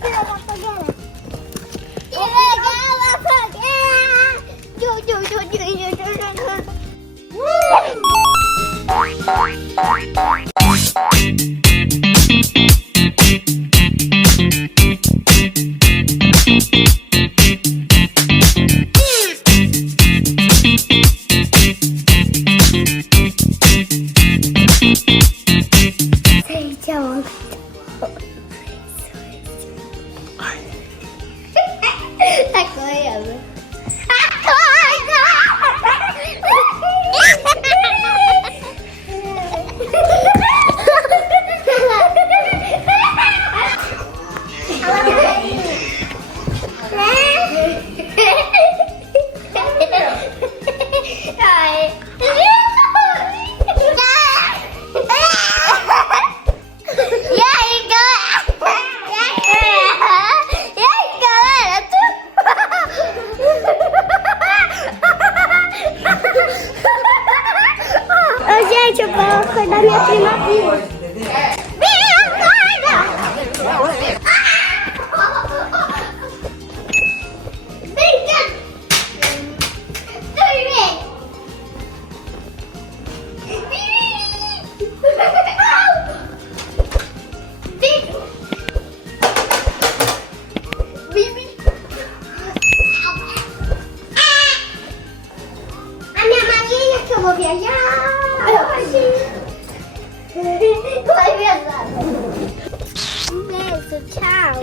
que legal a fogueira. Que legal a fogueira. Tá correndo. Gente, eu vou acordar minha prima Bia. Bia, acorda! Brinca! Dorme! A minha maninha que eu vou viajar. Vai viajar. Um beijo, tchau.